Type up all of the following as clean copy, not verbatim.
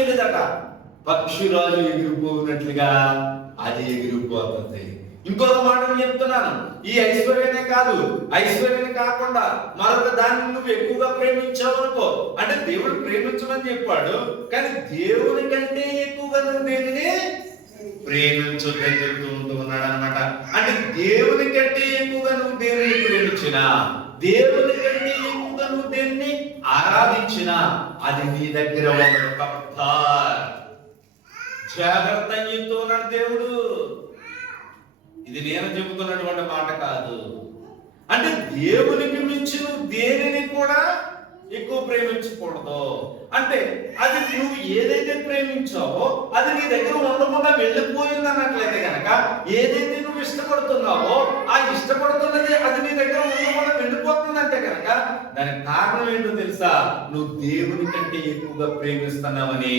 తెలియదట. పక్షిరాజు ఎగిరిపోయినట్లుగా అది ఎగిరిపోతుంది. ఇంకొక మాట చెప్తున్నాను, ఈ ఐశ్వర్యనే కాదు, ఐశ్వర్యనే కాకుండా మరొక దాన్ని నువ్వు ఎక్కువగా ప్రేమించావు అనుకో, అంటే దేవుడు ప్రేమించమని చెప్పాడు, కానీ దేవుని కంటే ఎక్కువగా నువ్వు దేనిని ప్రేమించొద్దని చెప్తూ ఉన్నాడు అనమాట. అంటే దేవుని కంటే ఎక్కువగా నువ్వు దేవుని ప్రేమించినా, దేవుని కంటే ఎక్కువగా నువ్వు దేన్ని ఆరాధించినా అది నీ దగ్గర ఉండదు. జాగ్రత్త చెప్తూ ఉన్నాడు దేవుడు. ఇది నేను చెబుతున్నటువంటి మాట కాదు. అంటే దేవునికి మించి నువ్వు దేనిని కూడా ఎక్కువ ప్రేమించకూడదు. అంటే అది నువ్వు ఏదైతే ప్రేమించావో అది నీ దగ్గర ఉండకుండా వెళ్ళిపోయింది అన్నట్లయితే కనుక, ఏదైతే నువ్వు ఇష్టపడుతున్నావో ఆ ఇష్టపడుతున్నది అది నీ దగ్గర ఉండకుండా వెళ్ళిపోతుందంటే కనుక దానికి కారణం ఏంటో తెలుసా? నువ్వు దేవుని కంటే ఎక్కువగా ప్రేమిస్తున్నావని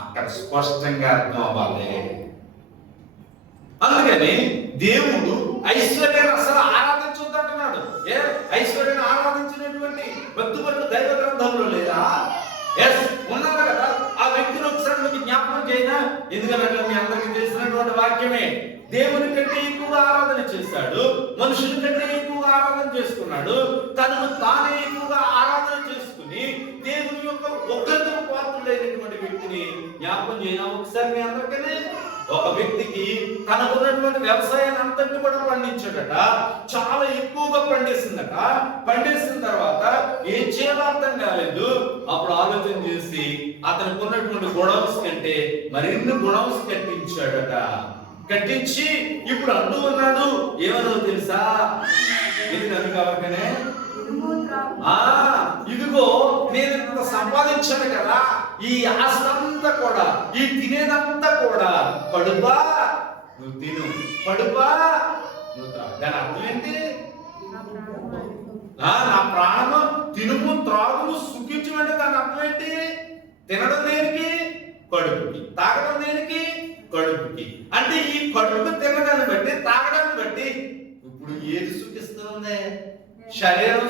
అక్కడ స్పష్టంగా అర్థం అవ్వాలి. అందుకని దేవుడు ఐశ్వర్యాన్ని అసలు ఆరాధించొద్దంటున్నాడు. ఐశ్వర్యాన్ని ఆరాధించినటువంటి భక్తులు దైవ గ్రంథంలో లేదా? ఎస్, ఉన్నారు కదా. ఆ వ్యక్తిని ఒకసారి మీకు జ్ఞాపకం చేయనా? ఎందుకంటే మీ అందరికీ తెలిసినటువంటి వాక్యమే. దేవుని కంటే ఎక్కువగా ఆరాధన చేశాడు, మనుషుల కంటే ఎక్కువగా ఆరాధన చేసుకున్నాడు, తనను తానే ఎక్కువగా ఆరాధన చేసుకుని దేవుని యొక్క ఒక్కరితో పాత్రులైనటువంటి వ్యక్తిని జ్ఞాపకం చేయనా ఒకసారి మీ అందరికీ? ఒక వ్యక్తికి తనకున్నటువంటి వ్యవసాయాన్ని అంతటి కూడా పండించాడట, చాలా ఎక్కువగా పండేసిందట. పండేసిన తర్వాత ఏం చేయాలో అర్థం కాలేదు. అప్పుడు ఆలోచన చేసి అతనికి ఉన్నటువంటి గొడవస్ కంటే మరిన్ని గొడవస్ కట్టించాడట. కట్టించి ఇప్పుడు అంటూ ఉన్నాడు, ఏమనో తెలుసా? ఇది నన్ను కావకనే, ఇదిగో నేను ఇంత సంపాదించాను కదా, ఈ ఆస్తంతా కూడా, ఈ తినేదంతా కూడా కడుపా నువ్వు తిను, కడుపా నువ్వు త్రాగు. దాని అర్థం ఏంటి? నా ప్రాణము తినుము త్రాగుము సుఖించమంటే దాని అర్థం ఏంటి? తినడం దేనికి? కడుపుకి. తాగడం దేనికి? కడుపుకి. అంటే ఈ కడుపు తినడాన్ని బట్టి, తాగడాన్ని బట్టి ఇప్పుడు ఏది సుఖిస్తుంది? శరీరం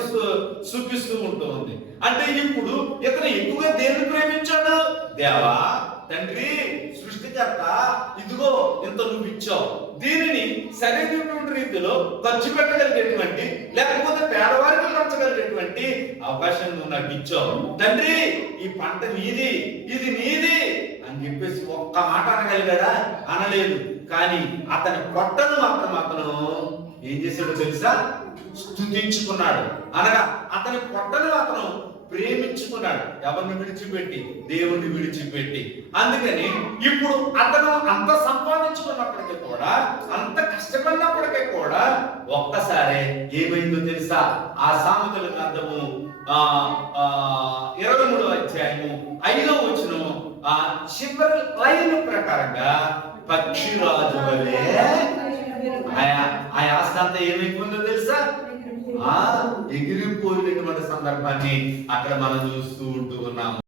సుఖిస్తూ ఉంటుంది. అంటే ఇప్పుడు ఇతను ఎక్కువగా దేన్ని ప్రేమించాడు? దేవా, తండ్రి, సృష్టికర్త, ఇదిగో ఇంత నువ్వు ఇచ్చావు, దీనిని సరైనటువంటి రీతిలో ఖర్చు పెట్టగలిగేటువంటి, లేకపోతే పేదవారికి పంచగలిగేటువంటి అవకాశం నువ్వు నాకు ఇచ్చావు తండ్రి. ఈ పంట నీది, ఇది నీది అని చెప్పేసి ఒక్క మాట అనగలిగాడా? అనలేదు. కానీ అతని పొట్టను మాత్రం అతను ఏం చేశాడో తెలుసా? స్తుతించుకున్నాడు. అనగా అతని పొట్టను అతను ప్రేమించుకున్నాడు. ఎవరిని విడిచిపెట్టి? దేవుణ్ణి విడిచిపెట్టి. అందుకని ఇప్పుడు అతను అంత సంపాదించుకున్నప్పటికీ కూడా, అంత కష్టపడినప్పటికీ కూడా ఒక్కసారి ఏమైందో తెలుసా? ఆ సామెతల గ్రంథము 23వ అధ్యాయము 5వ వచనం చివరి లైన్ ప్రకారంగా పక్షిరాజు వలె ఆ ఆస్తంతా ఏమైపోయిందో తెలుసా? ఎగిరిపోయినటువంటి సందర్భాన్ని అక్కడ మనం చూస్తూ ఉంటూ ఉన్నాము.